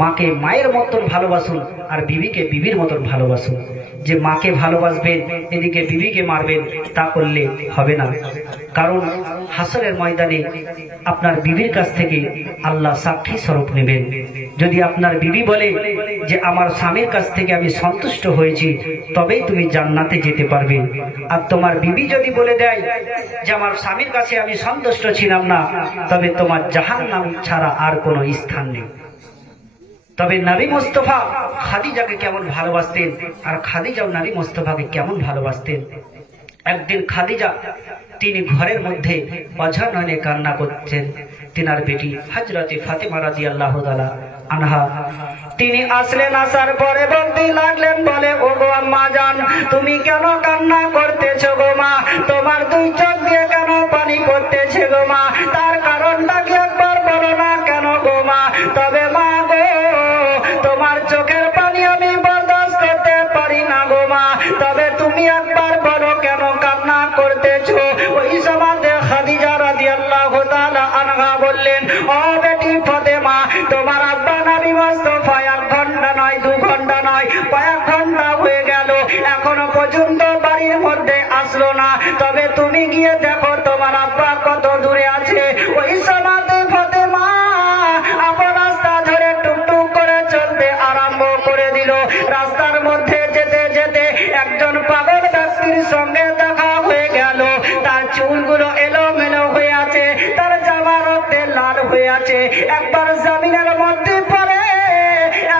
মাকে মায়ের মতন ভালোবাসুন আর বিবিকে বিবির মতন ভালোবাসুন। যে মাকে ভালোবাসবেন এদিকে বিবিকে মারবেন, তা করলে হবে না। কারণ হাসরের ময়দানে আপনার বিবির কাছ থেকে আল্লাহ সাক্ষী স্বরূপ নেবেন। যদি আপনার বিবি বলে যে আমার স্বামীর কাছ থেকে আমি সন্তুষ্ট হয়েছি, তবেই তুমি জান্নাতে যেতে পারবে। আর তোমার বিবি যদি বলে দেয় যে আমার স্বামীর কাছে আমি সন্তুষ্ট ছিলাম না, তবে তোমার জাহান্নাম ছাড়া আর কোনো স্থান নেই। তবে নবী মুস্তাফা খাদিজাকে কেমন ভালোবাসতেন, আর খাদিজাও নবী মুস্তাফাকে কেমন ভালোবাসতেন। একদিন খাদিজা তিনি ঘরের মধ্যে অঝরনয়নে কান্না করছেন। তিনার বেটি হযরতে ফাতেমা রাদিয়াল্লাহু তাআলা আনহা তিনি আসলেন। আসার পরে বলতে লাগলেন, বলে ও গো আম্মা জান, তুমি কেন কান্না করতেছো গো মা? তোমার দুই চোখ দিয়ে কেন পানি পড়তেছে গো মা? তার কারণটা কি একবার বলো না কেন গো মা? তবে মা গো, তোমার চোখের পানি আমি বরদাস্ত করতে পারি না গো মা। তবে তুমি একবার বলো কেন কান্না করতেছো? ওই সমাজে খাদিজা রাদিয়াল্লাহু তাআলা আনহা বললেন, ও বেটি ফাতেমা, তোমার আব্বা নবী মুস্তাফা 1 ঘন্টা নয় 2 ঘন্টা নয় কয়েক ঘন্টা হয়ে গেল, এখনো পর্যন্ত বাড়ির মধ্যে আসলো না। তবে তুমি গিয়ে দেখো তোমার আব্বা কত দূরে আছে। ওই সমাজে ফাতেমা আবার রাস্তা ধরে টুকটুক করে চলতে আরম্ভ করে দিল। রাস্তার মধ্যে যেতে যেতে একজন পাগল ব্যক্তির সঙ্গে দেখা হয়ে গেল। তার চুলগুলো এলোমেলো হয়ে আছে, তার জামা রক্তে লাল হয়ে আছে। একবার জমিনের মধ্যে পড়ে,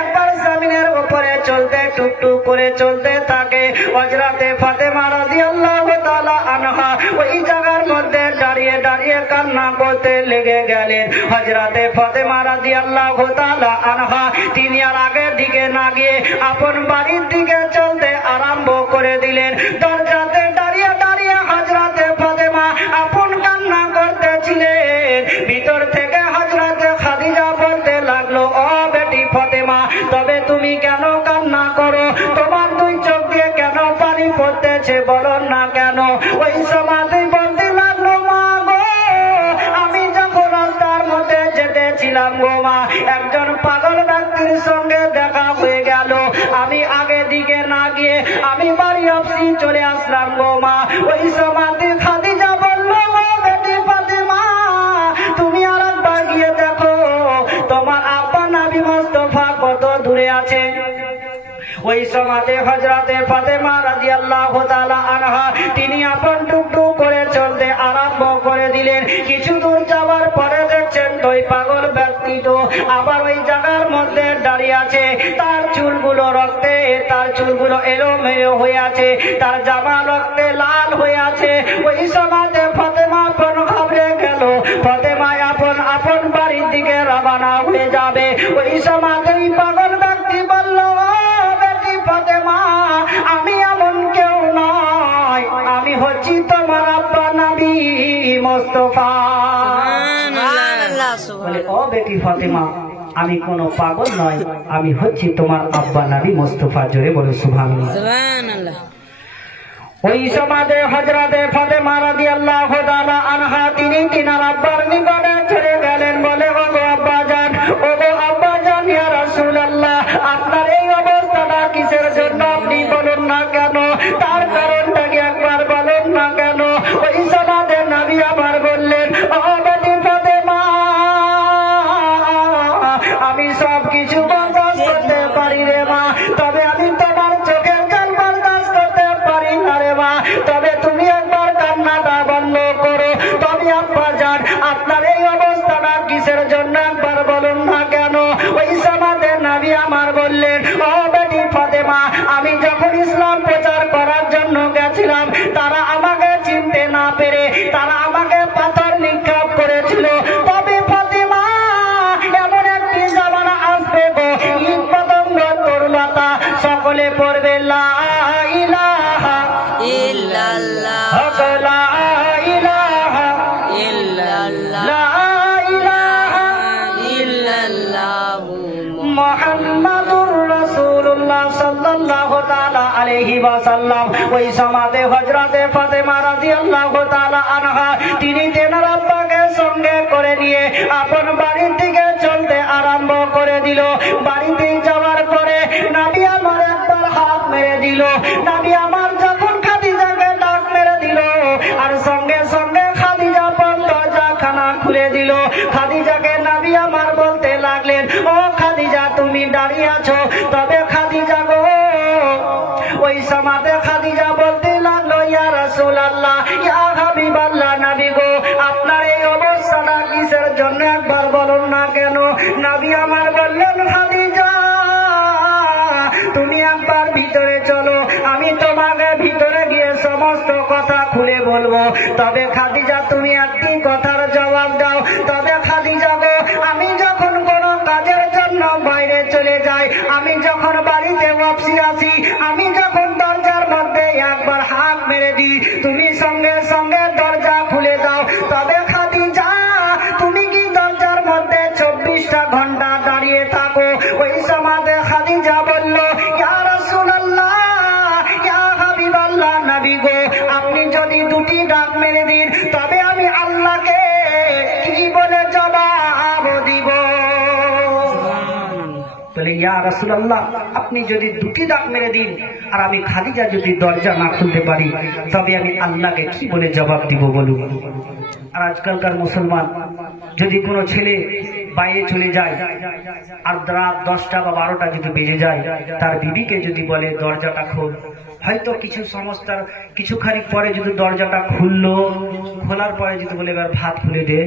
একবার জমিনের উপরে চলতে টুকটুক করে চলতে থাকে। হযরতে ফাতেমা রাদিয়াল্লাহু তাআলা আনহা ওই জায়গার মধ্যে দাঁড়িয়ে দাঁড়িয়ে কান্না করতে লেগে গেলেন। হযরতে ফাতেমা রাদিয়াল্লাহু তাআলা আনহা তিনি আর আগের দিকে না গিয়ে আপন বাড়ির দিকে চলতে আরম্ভ করে দিলেন। দরজাতে দাঁড়িয়ে দাঁড়িয়ে হযরতে ফাতেমা আপন কান্না করতেছিলেন। ভিতর থেকে হযরতে খাদিজা বলতে লাগলো, ও বেটি ফাতেমা, তবে তুমি কেন কান্না করো? তোমার দুই চোখ দিয়ে কেন পানি পড়তেছে বলো না কেন? ওই সমাধি বলতে লাগলো, মা গো, আমি যখন রাস্তার মধ্যে যেতেছিলাম গো মা, একজন পাগল ব্যক্তির সঙ্গে দেখা হয়ে গেল। আমি আগে দিকে না গিয়ে আমি বাড়ি অবধি চলে আসলাম গো মা। ওই সমাধি খাদিজা বললো, ও বেটি ফাতেমা, তুমি আর একবার গিয়ে দেখো তোমার আব্বা নবী মুস্তাফা কত দূরে আছে। ওই সমাজে হযরতে ফাতেমা রাদিয়াল্লাহু তাআলা আনহা তিনি আপন টুকটুক করে চলতে আরম্ভ করে দিলেন। কিছু দূর যাওয়ার পরে দেখছেন ওই পাগল ব্যক্তি তো আবার ওই জায়গার মধ্যে দাঁড়িয়ে আছে। তার চুলগুলো রক্তে, তার চুলগুলো এলোমেলো হয়ে আছে, তার জামা রক্তে লাল হয়ে আছে। ওই সমাজে ফাতেমা আপন ঘাবড়ে গেল। ফাতেমা আপন আপন বাড়ির দিকে রওনা হয়ে যাবে। ওই সমাজে পাগল ব্যক্তি বলল, ফাতেমা, আমি এমন কেউ নয়, আমি হচ্ছি তোমার আব্বা নবী মুস্তাফা। বলে, ও বেটি ফাতেমা, আমি কোনো পাগল নয়, আমি হচ্ছি তোমার আব্বা নবী মুস্তাফা। জোরে বলো সুবহানাল্লাহ। ওই সমাজে হযরতে ফাতেমা রাদিয়াল্লাহু তাআলা আনহা তিনি তিনার আব্বার নিকটে চলে গেলেন। বলে, ও গো আব্বা জান, ও গো আব্বা জান, ইয়া রাসূলুল্লাহ, আপনার এই অবস্থাটা কিসের জন্য আপনি বলুন না কেন? তার কারণটা কি একবার বলুন না কেন? ওই সমাজে নবী আবার বললেন, ও বেটি ফাতেমা, আমি সব কিছু বরদাস্ত করতে পারি রে মা, তবে আমি তোমার চোখের জল বরদাস্ত করতে পারি না রে মা। তবে তুমি একবার কান্নাটা বন্ধ করো। তবে আব্বা জান, আপনার এই অবস্থাটা কিসের জন্য একবার বলুন না কেন? ওই সমাজে নবী আমার বললেন, ও বেটি ফাতেমা, আমি যখন ইসলাম প্রচার করার জন্য গেছিলাম, তারা আমাকে চিনতে না পেরে তারা আমাকে পাথর নিক্ষেপ করেছিল। তবে ফাতেমা, এমন একটি জামানা আসবে গো, ইট পতঙ্গ তরুলতা সকলে পড়বে লা ইলাহা ইল্লাল্লাহ, লা ইলাহা ইল্লাল্লাহ, লা ইলাহা ইল্লাল্লাহ, মুহাম্মাদুর রাসূলুল্লাহ সাল্লাল্লাহু তাআলা আলাইহি ওয়াসাল্লাম। ওই সমাজে হযরতে ফাতেমা রাদিয়াল্লাহু তাআলা আনহা তিনি তেনার আব্বাকে সঙ্গে করে নিয়ে আপন বাড়ির দিকে চলতে আরম্ভ করে দিল। বাড়িতে যাওয়ার পরে নবী আমার একবার হাত মেরে দিল। নবী আমার যখন খাদিজাকে ডাক মেরে দিল আর সঙ্গে সঙ্গে খাদিজা দরজাখানা খুলে দিল। খাদিজাকে নবী আমার বলতে লাগলেন, ও খাদিজা তুমি দাঁড়িয়ে আছো? তবে খাদিজা গো, ওই সমাজে খাদিজা বলতে লাগলো, ইয়া রাসূলুল্লাহ, ইয়া হাবিবাল্লাহ, নবী গো আপনার এই অবস্থাটা কিসের জন্য একবার বলুন না কেন? নবী আমার বললেন, খাদিজা তুমি একবার ভিতরে চলো, আমি তোমাকে ভিতরে গিয়ে সমস্ত কথা খুলে বলবো। তবে খাদিজা তুমি একটি কথার জবাব দাও। তবে খাদিজা গো, আমি যখন কোনো কাজের জন্য বাইরে চলে যাই, আমি যখন বাড়িতে বসে আছি, আমি যখন দরজার মধ্যে একবার হাত মেরে দিই, তুমি সঙ্গে সঙ্গে দরজা খুলে দাও। তবে খাদিজা তুমি কি দরজার মধ্যে 24টা ঘন্টা দাঁড়িয়ে থাকো? ওই সমাজে খাদিজা বলল, ইয়া রাসূলুল্লাহ, ইয়া হাবিবাল্লাহ, নবী গো আপনি যদি দুটি ডাক মেরে দিন তবে আমি আল্লাহকে কি বলে জবাব দিব? বলে, ইয়া রাসূলুল্লাহ আপনি যদি দুটি ডাক মেরে দিন আর আমি খাদিজা যদি দরজা না খুলতে পারি তবে আমি আল্লাহকে কি বলে জবাব দিব বলুন? আর আজকালকার মুসলমান যদি কোনো ছেলে বাইরে চলে যায় আর রাত 10টা বা 12টা যদি বেজে যায়, তার বিবিকে যদি বলে দরজাটা খোল, হয়তো কিছু সমস্যার কিছুখানি পরে যদি দরজাটা খোলার পরে যদি বলে এবার ভাত খুলে দে,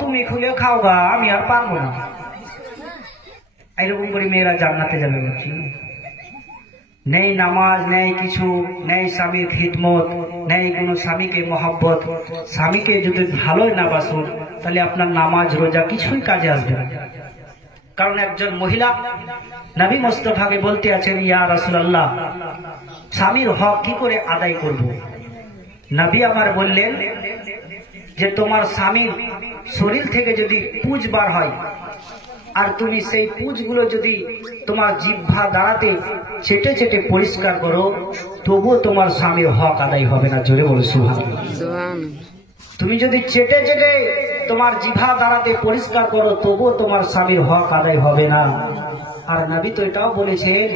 তুমি খুলে খাও গা, আমি আর পারবো না। এইরকম করে মেয়েরা জান্নাতে যাবে বলছি। নেই নামাজ, নেই কিছু, নেই স্বামীর খিদমত, নেই কোনো স্বামীকে মহব্বত। স্বামীকে যদি ভালোই না বাসুন তাহলে আপনার নামাজ রোজা কিছুই কাজে আসবে না। কারণ একজন মহিলা নবী মুস্তাফাকে বলতে আছেন, ইয়া রাসূলুল্লাহ স্বামীর হক কি করে আদায় করব? নবী আমার বললেন যে তোমার স্বামীর শরীর থেকে যদি পুঁজ বার হয় আর তুমি সেই পুঁজগুলো যদি তোমার জিহ্বা দ্বারাতে চেটে চেটে পরিষ্কার করো, তবুও তোমার স্বামীর হক আদায় হবে না। জোরে বলো সুবহানাল্লাহ। তুমি যদি চেটে চেটে তোমার জিহ্বা দ্বারাতে পরিষ্কার করো, তবুও তোমার স্বামীর হক আদায় হবে না। আর নবী তো এটাও বলেছেন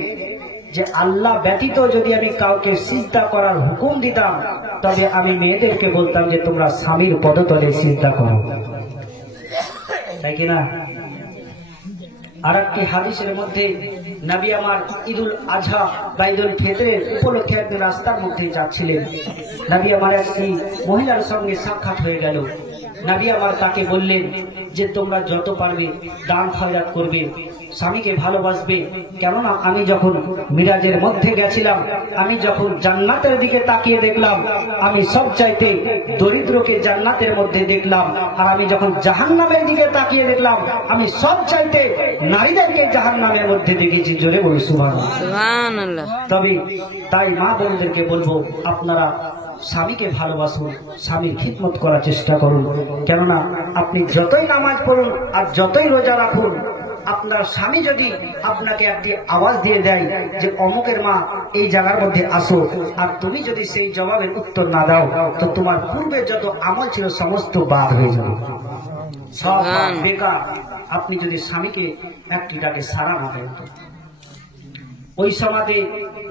যে আল্লাহ ব্যতীত যদি আমি কাউকে সিজদা করার হুকুম দিতাম তবে আমি মেয়েদেরকে বলতাম যে তোমরা স্বামীর পদতলে সিজদা করো, তাই কিনা? আর একটি হাদিসের মধ্যে নবী আমার ঈদুল আজহা বা ঈদুল ফিতরের উপলক্ষে একদিন রাস্তার মধ্যে যাচ্ছিলেন। নবী আমার একটি মহিলার সঙ্গে সাক্ষাৎ হয়ে গেল। নবী আমার তাকে বললেন যে তোমরা যত পারবে দান খয়রাত করবে, স্বামীকে ভালোবাসবে। কেননা আমি যখন মিরাজের মধ্যে গেছিলাম, আমি যখন জান্নাতের দিকে তাকিয়ে দেখলাম, আমি সব চাইতে দরিদ্রকে জান্নাতের মধ্যে দেখলাম। আর আমি যখন জাহান্নামের দিকে তাকিয়ে দেখলাম, আমি সব চাইতে নারীদেরকে জাহান্নামের মধ্যে দেখেছি। জোরে বলি সুবহানাল্লাহ। তবে তাই মা বোনদেরকে বলবো, আপনারা স্বামীকে ভালোবাসুন, স্বামীর খিদমত করার চেষ্টা করুন। কেননা আপনি যতই নামাজ পড়ুন আর যতই রোজা রাখুন, আপনার স্বামী যদি আপনাকে একটি আওয়াজ দিয়ে দেয় যে অমুকের মা এই জায়গার মধ্যে আসো, আর তুমি যদি সেই জবাবের উত্তর না দাও, তো তোমার পূর্বে যত আমল ছিল সমস্ত বাদ হয়ে যাবে, সব বেকার। আপনি যদি স্বামীকে একটি ডাকে সাড়া না দেন। ওই সমাজে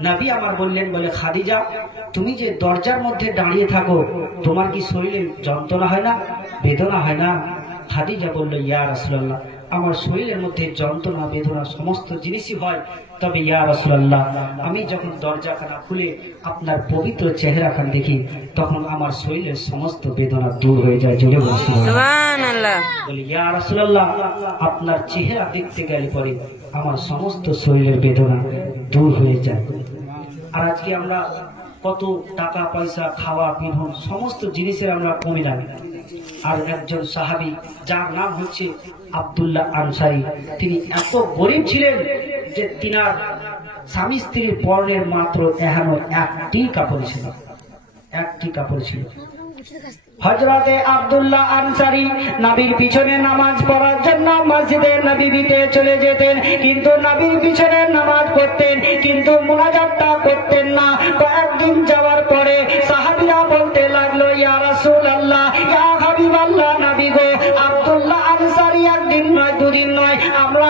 নবী আমার বললেন, বলে খাদিজা তুমি যে দরজার মধ্যে দাঁড়িয়ে থাকো, তোমার কি শরীরে যন্ত্রণা হয় না, বেদনা হয় না? খাদিজা বলল, ইয়া রাসূলুল্লাহ আমার শরীরের মধ্যে যন্ত্রণা বেদনা সমস্ত জিনিসই হয়, তবে ইয়া রাসূলুল্লাহ আমি যখন দরজাখানা খুলে আপনার পবিত্র চেহারাখান দেখি তখন আমার শরীরের সমস্ত বেদনা দূর হয়ে যায়। জোরে বলি সুবহানাল্লাহ। বলি, ইয়া রাসূলুল্লাহ আপনার চেহারা দেখতে গেলে পরে আমার সমস্ত শরীরের বেদনা দূর হয়ে যায়। আর আজকে আমরা কত টাকা পয়সা, খাওয়া পিন্ধন সমস্ত জিনিসের আমরা কমে যাই। আর একজন সাহাবী যার নাম হচ্ছে আব্দুল্লাহ আনসারী, তিনি এত গরিব ছিলেন যে তিনার স্বামী স্ত্রীর পরনের মাত্র এখনো একটি কাপড় ছিল, একটি কাপড় ছিল। হযরতে আব্দুল্লাহ আনসারী নবীর পিছনে নামাজ পড়ার জন্য মসজিদে নববীতে চলে যেতেন, কিন্তু নবীর পিছনে নামাজ পড়তেন কিন্তু মুনাজাতটা করতেন না। কয়েকদিন যাওয়ার পরে সাহাবীরা বলতে লাগলো, ইয়া রাসূলুল্লাহ, ইয়া হাবিবাল্লাহ, নবী গো আব্দুল্লাহ আনসারী একদিন নয় দুদিন নয় আমরা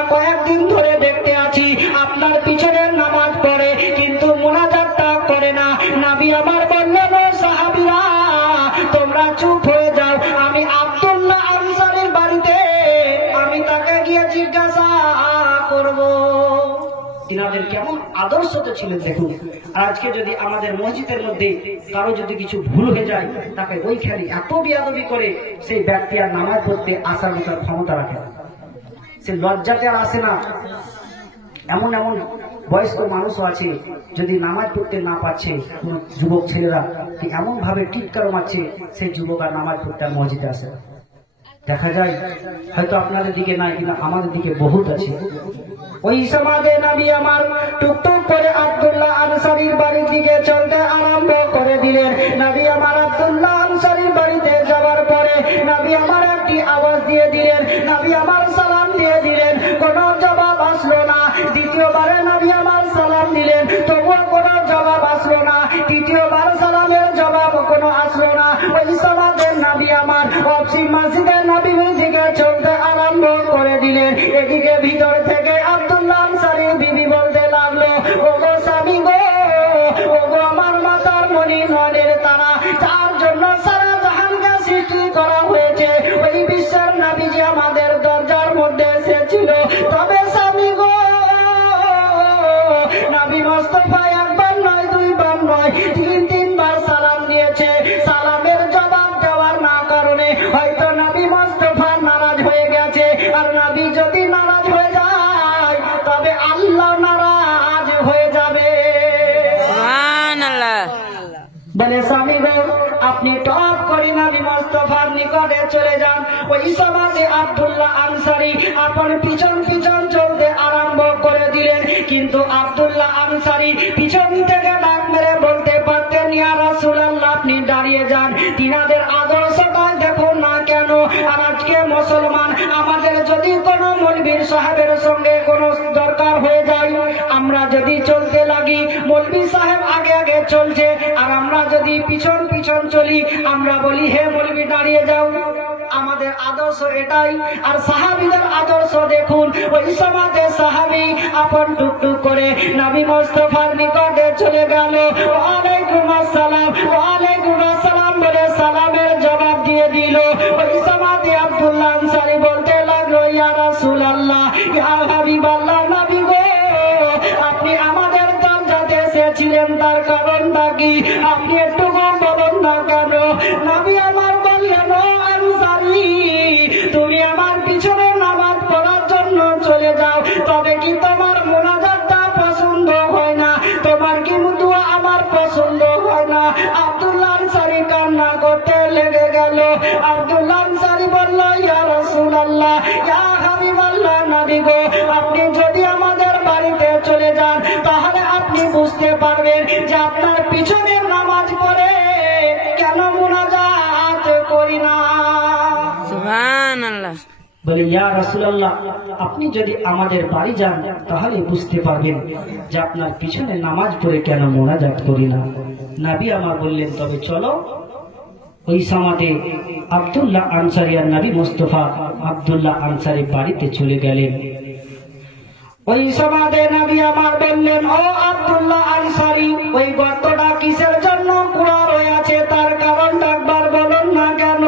করব। তিনাদের কেমন আদর্শতে ছিলেন দেখুন। আজকে যদি আমাদের মসজিদের মধ্যে কারো যদি কিছু ভুল হয়ে যায়, তাকে ওইখানে এত বিয়াদবি করে সেই ব্যক্তি আর নামাজ পড়তে আসার মতো ক্ষমতা রাখে না, সে লজ্জাতে আর আসে না। এমন এমন বয়স্ক মানুষও আছে, যদি নামাজ পড়তে না পারছে কোন যুবক ছেলেরা এমন ভাবে টিটকার মারছে, সেই যুবক আর নামাজ পড়তে আর মসজিদে আসে না। দেখা যায় হয়তো আপনাদের দিকে নাই, কিন্তু আমাদের দিকে বহুত আছে। ওই সমাজে নবী আমার টুকটুক করে আব্দুল্লাহ আনসারীর বাড়ির দিকে চলতে আরম্ভ করে দিলেন। নবী আমার আব্দুল্লাহ আনসারীর বাড়িতে যাওয়ার পরে নবী আমার একটি আওয়াজ দিয়ে দিলেন, নবী আমার সালাম দিয়ে দিলেন, কোনো জবাব আসলো না। দ্বিতীয়বারে নবী আমার সালাম দিলেন, তবুও কোনো জবাব আসলো না। তৃতীয়বার সালামের জবাব কোনো আসলো না। ওই সমাজের নবী আমার ওয়াপসি মসজিদের নবীর দিকে চলতে আরম্ভ করে দিলেন। এদিকে ভিতর থেকে আব্দুল্লাহ আনসারী বিবি বলতে লাগলো, ওগো স্বামী গো, ওগো আমার মাতার মনি নয়নের তারা, তার জন্য সারা জাহানকে সৃষ্টি করা হয়েছে, ওই বিশ্বের নবীজি আমাদের দরজার মধ্যে এসেছিল। তবে স্বামী গো, নবী মুস্তাফা একবার নয়, দুইবার নয়, তিনবার সালাম দিয়েছে। সালামের জবাব দেওয়ার না কারণে হয়তো নবী মুস্তাফা নারাজ হয়ে গেছে। আর নবী যদি নারাজ হয়ে যায়, তবে আল্লাহ নারাজ হয়ে যাবে। সুবহানাল্লাহ। বলে স্বামী গো, আপনি টপ করে নবী মুস্তাফার নিকটে চলে যান। ওই সমাজে আব্দুল্লাহ আনসারী আপন পিছন পিছন চলতে আরম্ভ করে দিলেন। কিন্তু আব্দুল্লাহ আনসারী পিছন থেকে ডাক মেরে বলতে পারতেন, ইয়া রাসূলুল্লাহ আপনি দাঁড়িয়ে যান, তিনাদের আদর্শটা দেখুন না কেন। আর আজকে মুসলমান আমাদের যদি কোনো মৌলবীর সাহেবের সঙ্গে কোনো দরকার হয়ে যায়, আমরা যদি চলতে লাগি, মৌলবী সাহেব আগে আগে চলছে আর আমরা যদি পিছন পিছন চলি, আমরা বলি হে মৌলবী দাঁড়িয়ে যাও। আমাদের আদর্শ এটাই। আর সাহাবীদের আদর্শ দেখুন, ওই সমাজে সাহাবী আপন টুকটুক করে নবী মুস্তাফার নিকটে চলে গেল। ওয়ালাইকুম আসসালাম, ওয়ালাইকুম আসসালাম বলে সালামের জবাব দিয়ে দিল। ওই সমাজে আব্দুল্লাহ আনসারী বলতে লাগলো, ইয়া রাসূলুল্লাহ, ইয়া হাবিবাল্লাহ, নবী গো, আপনি আমাদের দরজাতে এসেছিলেন, তার কারণটা কি? আপনি একটু বলুন না কেন? নবী আমার বললেন, ও আনসারী, তুমি আমার পিছনে নামাজ পড়ার জন্য চলে যাও, তবে কি তোমার মুনাজাতটা পছন্দ হয় না? তোমার কি দুআ আমার পছন্দ হয় না? আব্দুল্লাহ আনসারী কান্না করতে লেগে গেল। আব্দুল্লাহ আনসারী বলল, ইয়া রাসূলুল্লাহ, ইয়া হাবিবাল্লাহ, নবী গো, আপনি যদি আমাদের বাড়িতে চলে যান, তাহলে আপনি বুঝতে পারবেন যে আপনার পিছনে নামাজ পড়ে কেন মুনাজাত করি না। সুবহানাল্লাহ। বলে, ইয়া রাসূলুল্লাহ, আপনি যদি আমাদের বাড়ি যান তাহলে বুঝতে পারবেন যে আপনার পিছনে নামাজ পড়ে কেন মুনাজাত করি না। নবী আমার বললেন, তবে চলো। ওই সমাজে আব্দুল্লাহ আনসারী আর নবী মুস্তাফা আব্দুল্লাহ আনসারী বাড়িতে চলে গেলেন। ওই সমাজে নবী আমার বললেন, ও আব্দুল্লাহ আনসারী, ওই গর্তটা কিসের জন্য কুড়া রয়ে আছে, তার কারণটা একবার বলুন না কেন?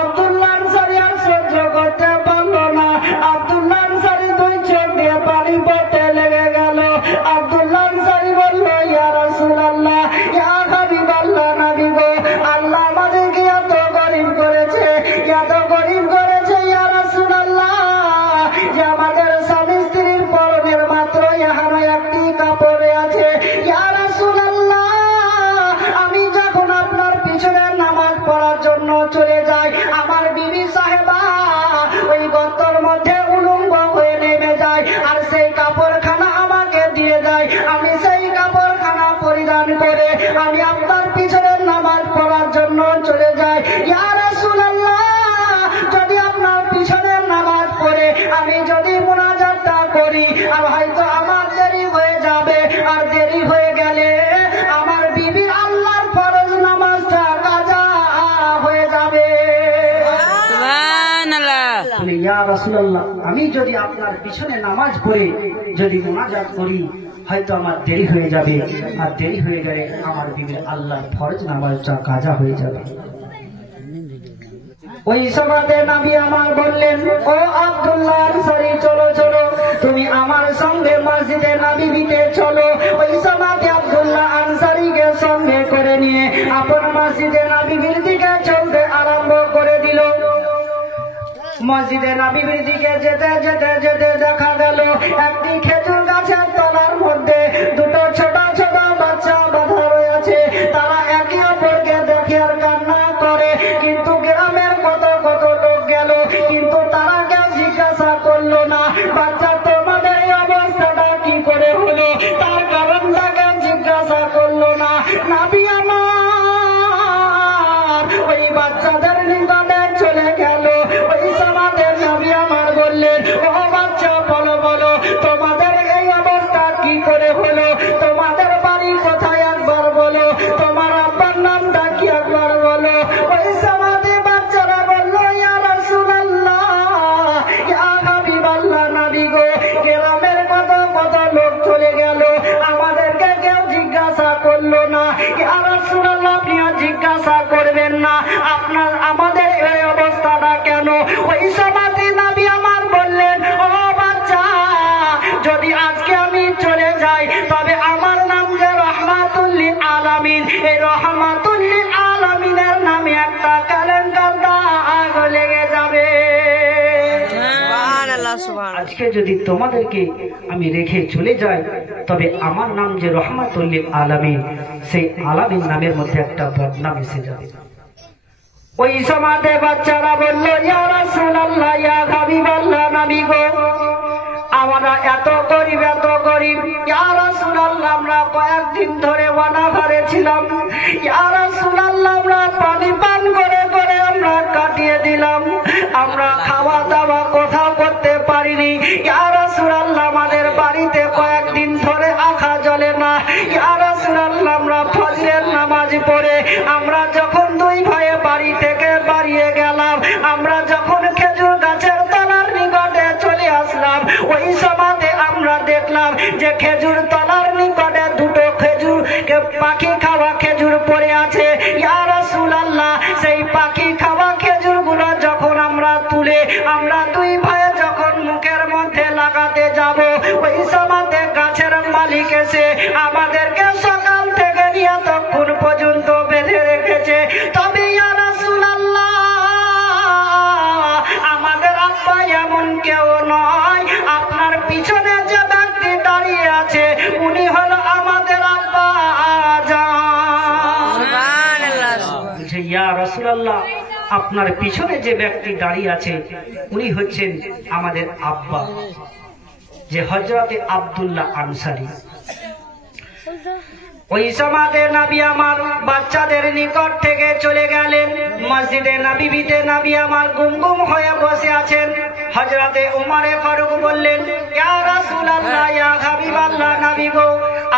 আব্দুল্লাহ আনসারী আর সহ্য করতে পারলো না। আব্দুল্লাহ আনসারী দুই চোখ দিয়ে পানি পড়তে লেগে গেল। আব্দুল্লাহ আনসারী বলল, ইয়া রাসূলুল্লাহ, ইয়া হাবিবাল্লাহ, নবী গো, আল্লাহ আমাদেরকে এত গরিব করেছে, এত গরিব করেছে ইয়া রাসূলুল্লাহ, যে আমাদের স্বামী স্ত্রীর পরনের মাত্র এখানে একটি কাপড়ে আছে। ইয়া রাসূলুল্লাহ, আমি যখন আপনার পিছনে নামাজ পড়ার জন্য চলে যাই, আমার বিবি সাহেবা ওই গর্তর মধ্যে উলঙ্গ হয়ে নেমে যায় আর সেই কাপড়খানা আমাকে দিয়ে দেয়। আমি সেই কাপড়খানা পরিধান করে আমি আপনার পিছনে নামাজ পড়ার জন্য চলে যাই। ইয়া রাসূলুল্লাহ, যদি আপনার পিছনে নামাজ পড়ে আমি যদি মুনাজাতটা করি, আর হয়তো আমার দেরি হয়ে যাবে, আর দেরি হয়ে গেলে আমার বিবি আল্লাহর ফরজ নামাজটা কাজা হয়ে যাবে। সুবহানাল্লাহ। ইয়া রাসূলুল্লাহ, আমি যদি আপনার পিছনে নামাজ পড়ে যদি মুনাজাত করি, হয়তো আমার দেরি হয়ে যাবে, আর দেরি হয়ে গেলে আমার বিবির আল্লাহর ফরজ নামাজটা কাজা হয়ে যাবে। ওই সমাজে নবী আমার বললেন, ও আব্দুল্লাহ আনসারী, চলো চলো, তুমি আমার সঙ্গে মসজিদে নববীতে চলো। ওই সমাতে আব্দুল্লাহ আনসারীকে সঙ্গে করে নিয়ে আপন মসজিদে নববীর দিকে চলতে আরম্ভ করে দিল। মসজিদে নববীর দিকে যেতে যেতে যেতে দেখা গেল একটি খেজুর গাছের তলার মধ্যে দুটো ছোট ছোট বাচ্চা বাঁধা রয়েছে। তারা একে অপরকে দেখে আর কান্না করে। কিন্তু গ্রামের কত কত লোক গেল, কিন্তু তারা কেউ জিজ্ঞাসা করলো না, বাচ্চা তোমাদের এই অবস্থাটা কি করে হলো, তার কারণটা কেউ জিজ্ঞাসা করলো না। নবী আমার ওই বাচ্চাদের নিকটে চলে গেল। ওই সমাজের নবী আমার বললেন, ও বাচ্চা বলো বলো তোমাদের এই অবস্থা কি করে হলো, তোমাদের বাড়ি কোথায় একবার বলো, তোমার আব্বার নামটা কি একবার বলো। ওই সমাজে বাচ্চারা বললো, ইয়া রাসূলুল্লাহ, ইয়া হাবিবাল্লাহ, নবী গো, গ্রামের কত কত লোক চলে গেল, আমাদেরকে কেউ জিজ্ঞাসা করলো না। ইয়া রাসূলুল্লাহ, আপনিও জিজ্ঞাসা করবেন না, আপনার আমাদের এই অবস্থাটা কেন। ওই সমাজে নবী আমার বললেন, ও বাচ্চা, যদি আজকে আমি চলে যাই তবে আমার নাম যে রহমাতুল লিল আলামিন, এই রহমাতুল লিল আলামিনের নামে একটা কালেঙ্কার দাগ লেগে যাবে। আজকে যদি তোমাদেরকে আমি রেখে চলে যাই তবে আমার নাম যে রহমাতুল লিল আলামিন, সেই আলামিন নামের মধ্যে একটা বদনাম এসে যাবে। ওই সমাজে বাচ্চারা বলল, ইয়া রাসূলুল্লাহ, ইয়া হাবিবাল্লাহ, নবী গো, আমরা এত গরিব এত গরিব, ইয়া রাসূলুল্লাহ, আমরা কয়েকদিন ধরে অনাহারে ছিলাম, ইয়া রাসূলুল্লাহ, আমরা পানি পান করে করে আমরা কাটিয়ে দিলাম, আমরা খাওয়া দাওয়া কোথাও করতে পারিনি, ইয়া রাসূলুল্লাহ, আমাদের বাড়িতে কয়েকদিন ধরে আখা জ্বলে না, ইয়া রাসূলুল্লাহ, আমরা ফজরের নামাজ পড়ে আমরা যখন দুই ভাইয়ে বাড়ি থেকে বাড়িয়ে গেলাম, আমরা যখন খেজুর গাছের তলার নিকটে চলে আসলাম, ওই সমাজে আমরা দেখলাম যে খেজুর তলার নিকটে দুটো খেজুর পাখি খাওয়া খেজুর পড়ে আছে। ইয়া রাসূলুল্লাহ, সেই পাখি খাওয়া খেজুর গুলো যখন আমরা তুলে আমরা দুই ভাই যখন মুখের মধ্যে লাগাতে যাব, ওই সমাজে গাছের মালিক এসে আমাদেরকে সকাল থেকে নিয়ে তখন পর্যন্ত বেঁধে রেখেছে। তবে ইয়া রাসূলুল্লাহ, আমাদের আব্বা এমন কেউ নয়, আপনার পিছনে যে ব্যক্তি দাঁড়িয়ে আছে উনি হলো আমাদের আব্বা জান। ইয়া রাসূলুল্লাহ, আপনার পিছনে যে ব্যক্তি দাঁড়িয়ে আছে উনি হচ্ছেন আমাদের আব্বা, যে হযরতে আব্দুল্লাহ আনসারী। ওই সমাজে নবী আমার বাচ্চাদের নিকট থেকে চলে গেলেন। মসজিদে নববীতে নবী আমার গুম গুম হয়ে বসে আছেন। হযরতে উমরে ফারুক বললেন, ইয়া রাসূলুল্লাহ, ইয়া হাবিবাল্লাহ, নবী গো,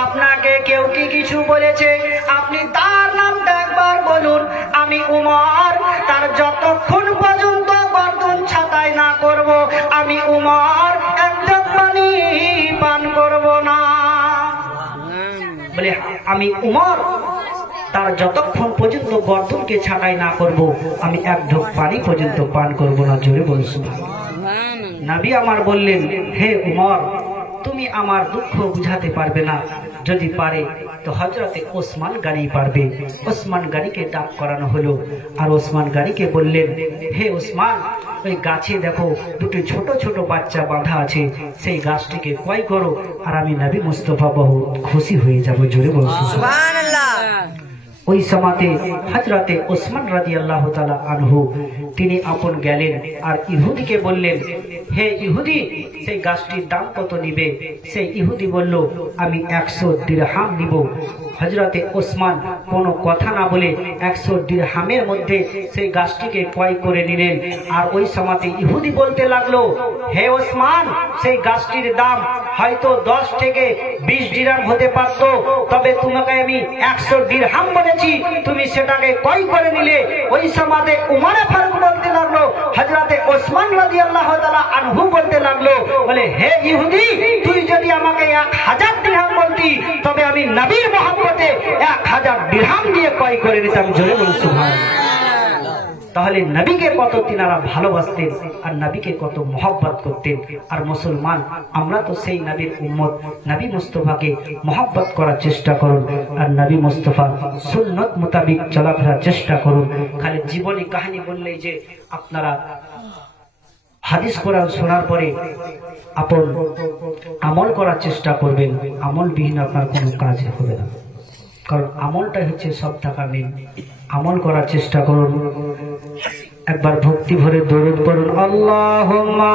আপনাকে কেউ কি কিছু বলেছে? আপনি তার নামটা একবার বলুন, আমি উমর তার যতক্ষণ পর্যন্ত গর্দন ছাঁটাই না করব আমি উমর এক ঢোক পানি পান করব না। বলে, আমি উমর তার যতক্ষণ পর্যন্ত গর্দনকে ছাঁটাই না করব আমি এক ঢোক পানি পর্যন্ত পান করব না। জোরে বলছি। নবী আমার বললেন, হে উমর, তুমি আমার দুঃখ বুঝাতে পারবে না, যদি পারে তো হযরতে ওসমান গানি পারবে। ওসমান গানিকে ডাক করানো হলো, আর ওসমান গানিকে বললেন, হে ওসমান, ওই গাছে দেখো দুটি ছোট ছোট বাচ্চা বাঁধা আছে, সেই গাছটিকে ক্রয় করো, আর আমি নবী মুস্তাফা বহুত খুশি হয়ে যাব। জোরে বলছি সুবহানাল্লাহ। ওই সমাতে হযরতে ওসমান রাদিয়াল্লাহু তাআলা আনহু তিনি আপন গেলেন আর ইহুদিকে বললেন, হে ইহুদি, সেই গাছটির দাম কত নিবে? সেই ইহুদি বলল, আমি 100 দিরহাম নিব। হযরতে ওসমান কোনো কথা না বলে 100 দিরহামের মধ্যে সেই গাছটিকে ক্রয় করে নিলেন। আর ওই সমাতে ইহুদি বলতে লাগলো, হে ওসমান, সেই গাছটির দাম হয়তো 10 থেকে 20 দিরহাম হতে পারত, তবে তোমাকে আমি 100 দিরহাম বলেছি, তুমি সেটাকে ক্রয় করে নিলে। ওই সমাতে উমরে ফারুক বলতে লাগলো, হযরতে ওসমান রাদিয়াল্লাহু তাআলা আনহু বলতে লাগলো, বলে, হে ইহুদি, তুই যদি আমাকে 1000 দিরহাম বলতি তবে আমি নবীর মহব্বতে 1000 দিরহাম দিয়ে ক্রয় করে নিতাম। জোরে বলুন সুবহানাল্লাহ। তাহলে নবীকে কত তিনারা ভালোবাসতেন আর নবীকে কত মহব্বত করতেন। আর মুসলমান আমরা তো সেই নবীর উম্মত, নবী মুস্তফাকে মহব্বত করার চেষ্টা করুন আর নবী মুস্তফা সুন্নত মোতাবিক চলাফেরার চেষ্টা করুন। খালি জীবনী কাহিনী বললেই যে আপনারা হাদিস কোরআন শোনার পরে আপন আমল করার চেষ্টা করবেন, আমলবিহীন আপনার কোনো কাজ হবে না। কারণ আমলটা হচ্ছে সব টাকা মেন। আমল করার চেষ্টা করুন। একবার ভক্তি ভরে দরুদ পড়ুন, আল্লাহুম্মা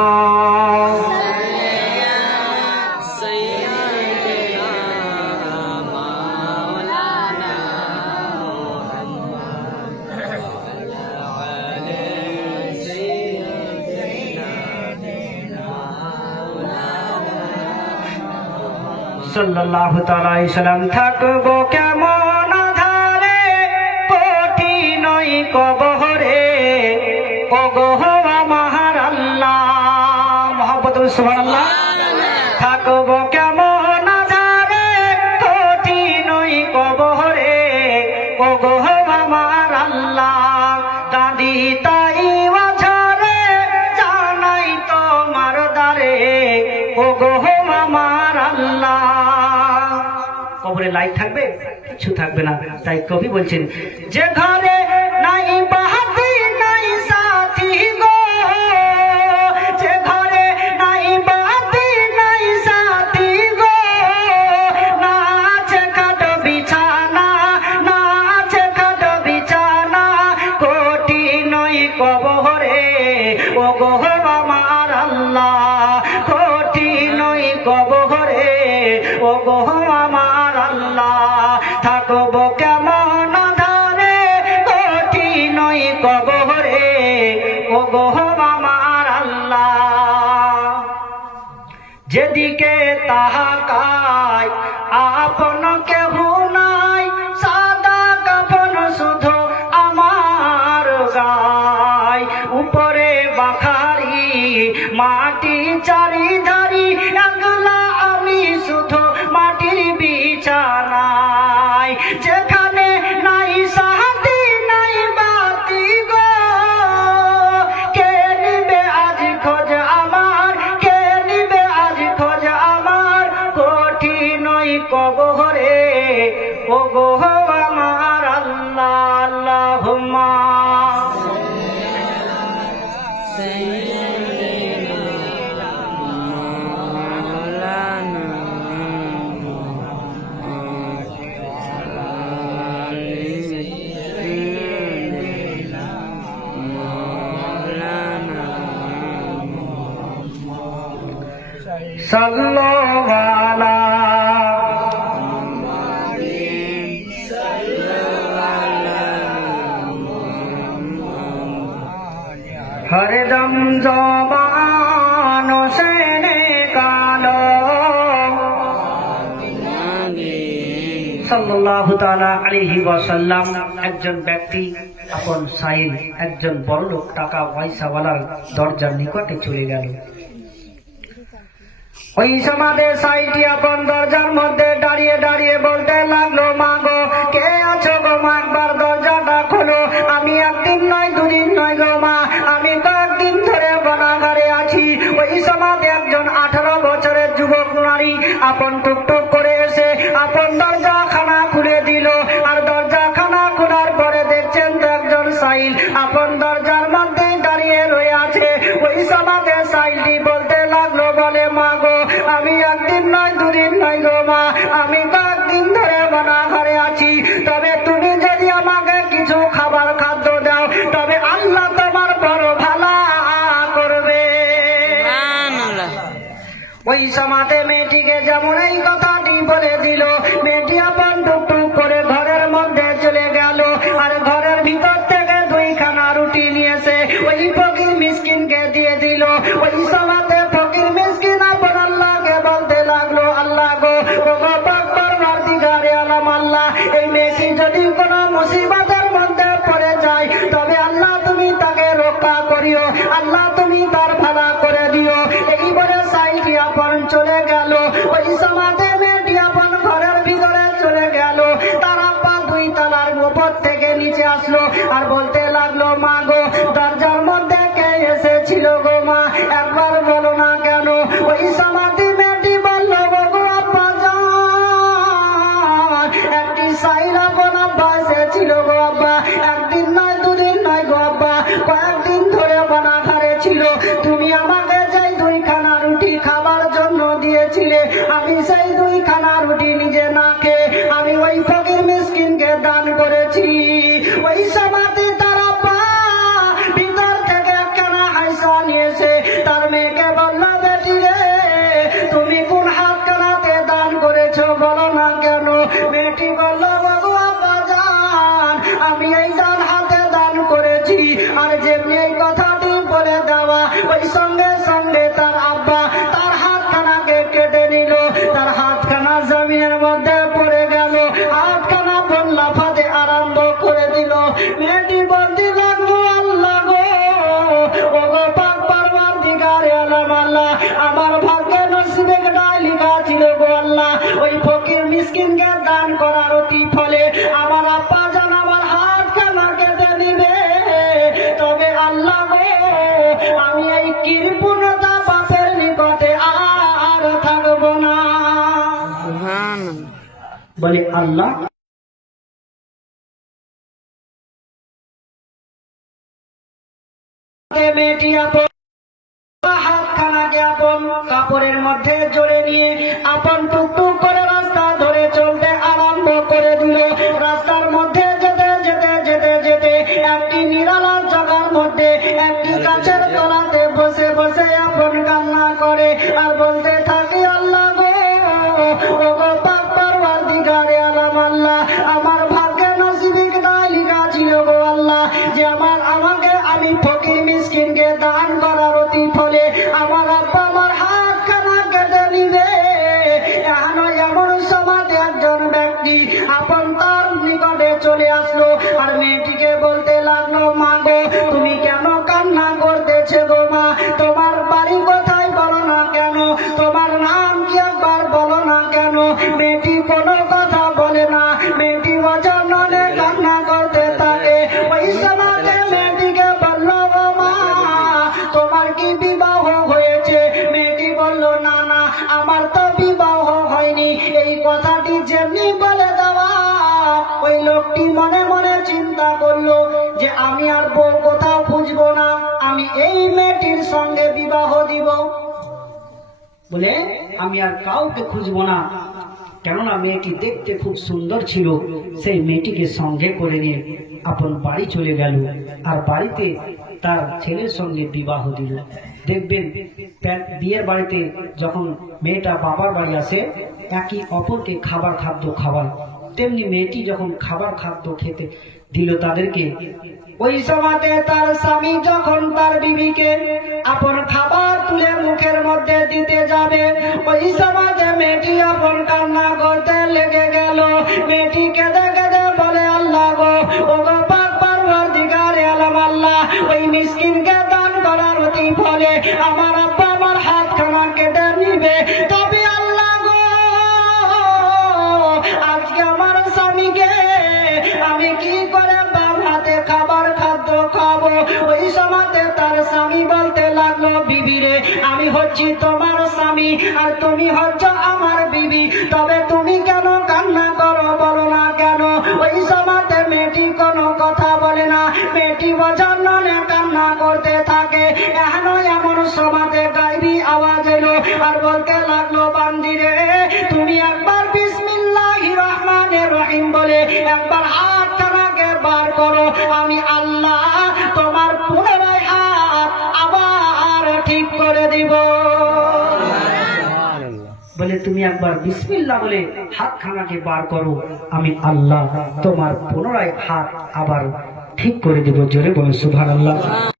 সাল্লাল্লাহু তাআলা আলাইহি সাল্লাম। থাকবো কেমন আধারে কঠিনই কবরে, ওগো আমার আল্লাহ, মুহাব্বত সুবহানাল্লাহ। থাকবো কেমন আধারে কঠিনই কবরে, ওগো আমার আল্লাহ, কাঁদি তাই আছাড়ে জানাই তোমার দ্বারে, ওগো আমার আল্লাহ। কবরে লাইট থাকবে? কিছু থাকবে না। তাই কবি বলছেন, যে ঘরে নাই বাহাতি নাই সাথী গো, যে ঘরে নাই বাহাতি নাই সাথী গো, না আছে খাটো বিছানা, না আছে খাটো বিছানা, কঠিনই কবরে, ওগো আমার আল্লাহ, কঠিনই কবরে, ওগো আমার আল্লাহ। থাকবো কেমন আধারে কঠিনই কবরে, ওগো আমার আল্লাহ। যেদিকে তাকাই আপন কেহ নাই, সাদা কাফন শুধু আমার গায়, উপরে বাখারি মাটি চারিধারি, একলা আমি শুধু মাটির বিছানায়। যেখানে নাই সাথী নাই বাতি গো, কে নিবে আজ খোঁজ আমার, কে নিবে আজ খোঁজ আমার, কঠিনই কবরে, ওগো আমার আল্লাহ। আল্লাহুম্মা সাল্লাল্লাহু আলা হরদম জবান সেনে কালো। সাল্লাল্লাহু তাআলা আলাইহি ওয়াসাল্লাম। একজন ব্যক্তি আপন সাইল একজন বড়লোক টাকা পয়সাওয়ালার দরজার নিকটে চলে গেল। ওই সমাজে সাইটি আপন দরজার মধ্যে দাঁড়িয়ে দাঁড়িয়ে বলতে লাগলো, মা গো, কে আছো গো মা, একবার দরজাটা খোলো, আমি একদিন নয় দুদিন নয় গো মা, আমি কয়েকদিন ধরে বনাঘরে আছি। ওই সমাজে একজন 18 বছরের যুবক নারী আপন টুকটুক করে এসে আপন দরজাখানা খুলে দিল। আর দরজাখানা খোলার পরে দেখছেন তো একজন সাইল আপন দরজার মধ্যে দাঁড়িয়ে রয়ে আছে। ওই সমাজে সাইলটি বলতে লাগলো, বলে মা গো, আমি একদিন নয় দুদিন নয় গো মা, আমি কয়েকদিন ধরে বনাঘরে আছি, তবে তুমি যদি আমাকে কিছু খাবার খাদ্য দাও তবে আল্লাহ তোমার বড় ভালা করবে। ওই সমাজে মেয়েটিকে যেমন এই কথাটি বলে দিল, মেয়েটি আপন টুকটুক করে ঘরের মধ্যে চলে গেল। আর ঘরের ভিতর থেকে 2খানা রুটি নিয়েছে ওই ফকির মিসকিনকে দিয়ে দিল। ওই সমাজে ফকির মিসকিন আপন আল্লাহকে বলতে লাগলো, আল্লাহ গো, ওগো পরওয়ারদিগারে আলম আল্লাহ, এই মেয়েটি যদি কোনো মুসিবতের মধ্যে পড়ে যায় তবে আল্লাহ তুমি তাকে রক্ষা করিও, আল্লাহ তুমি তার ভালো করে দিও। এই বলে সাইটি আপন চলে গেল। ওই সমাজে মেয়েটি আপন ঘরের ভিতরে চলে গেল। তার আব্বা 2 তলার উপর থেকে নিচে আসলো আর বলতে লাগলো, মা গো, আমি সেই 2 খানা রুটি নিজে না খেয়ে আমি ওই ফকির মিসকিনকে দান করেছি। ওই সমাধি তার আব্বা ভিতর থেকে একখানা হাইসা নিয়েছে, তার মেয়েকে বলল, বেটি রে তুমি কোন হাত খানাতে দান করেছো বলো না কেন? মেয়েটি বলল, বাবু আব্বা জান আমি এই ডান হাতে দান করেছি। আর যেমনি এই কথাটি বলে দেওয়া ওই সঙ্গে সঙ্গে তার আব্বা তার হাতখানাকে কেটে নিল, তার হাতখানা জমিনের মধ্যে পড়ে গেল, হাতখানা বন লাফাতে আরম্ভ করে দিল। মেয়েটি বলতে লাগলো, আল্লাহ গো, ও গো পাক পরওয়ারদিগারে আলম আল্লাহ, আমার ভাগ্যে নসিবে গড়াই লেখা ছিল গো আল্লাহ ওই ফকির মিসকিনকে দান করার অতি ফলে আমার আব্বা জান আমার হাতখানা কেটে নিবে। তবে আল্লাহ গো আমি এই কৃপণতা বাপের নিকটে আর থাকবো না। বলে আল্লাহ মেয়েটি আপন হাতখানাকে আপন কাপড়ের মধ্যে জড়ে নিয়ে আপন টুকটুক করে রাস্তা ধরে চলতে আরম্ভ করে দিল। রাস্তার মধ্যে যেতে যেতে যেতে যেতে একটি নিরালা জায়গার মধ্যে একটি গাছের তলাতে বসে বসে আপন কান্না করে আর বলতে থাকে, আল্লাহ গো, ও গো পাক পরওয়ারদিগারে আলম আল্লাহ, আমার ভাগ্যে নসিবে গড়াই লেখা ছিল গো আল্লাহ যে আমাকে আমি ফকির মিসকিনকে দান করার অতি ফলে আমার আব্বা আমার হাতখানা কেটে নিবে। এমন সমাজে একজন ব্যক্তি আপন তার নিকটে চলে আসলো আর মেয়েটিকে বলতে লাগলো, মা গো তুমি কেন কান্না করতেছে গো মা? তোমার বাড়ি কোথায় বলো না কেন? তোমার নাম কি একবার বলো না কেন? মেয়েটি কোনো কথা বলে না, মেয়েটি অজান্তে কান্না করতে থাকে। ওই সমাজে মেয়েটিকে বলল, গো মা তোমার কি বিবাহ হয়েছে? মেয়েটি বলল, না না আমার তো বিবাহ হয়নি। এই কথাটি যেমনি বলে দেওয়া ওই লোকটি মনে মনে চিন্তা করলো যে আমি আর বউ কোথাও খুঁজবো না, আমি এই মেয়েটির সঙ্গে বিবাহ দিব। বলে আমি আর কাউকে খুঁজবো না, কেননা মেয়েটি দেখতে খুব সুন্দর ছিল। সেই মেয়েটিকে সঙ্গে করে নিয়ে আপন বাড়ি চলে গেল আর বাড়িতে তার ছেলের সঙ্গে বিবাহ দিল। দেখবেন বিয়ের বাড়িতে যখন মেয়েটা বাবার বাড়ি আসে একই অপরকে খাবার খাদ্য খাওয়ায়, তেমনি মেয়েটি যখন খাবার খাদ্য খেতে দিল তাদেরকে, ওই সময়তে তার স্বামী যখন তার বিবিকে আপন খাবার তুলে মুখের মধ্যে দিতে যাবে ওই সময়তে মেয়েটি আপন কান্না করতে লেগে গেল। মেয়েটি কেঁদে কেঁদে বলে, আল্লাহ গো, ও গো পাক পরওয়ারদিগারে আলম আল্লাহ, ওই মিসকিনকে দান করার অতি ফলে আমার আব্বা আমার হাতখানা কেটে নিবে। তবে আল্লাহ গো আজকে আমার স্বামীকে আমি কি করে বাম হাতে খাবার খাদ্য খাবো? ওই সময়তে তার স্বামী বলতে লাগলো, বিবি রে আমি হচ্ছি তোমার স্বামী আর তুমি হচ্ছ আমার বিবি, তবে তুমি কেন কান্না করো বলো না কেন? ওই সময়তে মেয়েটি কোনো কথা বলে না, মেয়েটি অজান্তে কান্না করতে থাকে। এমন সময়তে গায়বী আওয়াজ এলো আর বলতে লাগলো, বান্দি রে তুমি একবার বিসমিল্লাহির রহমানির রহিম বলে একবার হাতখানাকে বার করো, আমি আল্লাহ তোমার পুনরায় হাত আবার ঠিক করে দিব। বলে তুমি একবার বিসমিল্লাহ বলে হাতখানাকে বার করো, আমি আল্লাহ তোমার পুনরায় হাত আবার ঠিক করে দেব। জোরে বলো সুবহানাল্লাহ।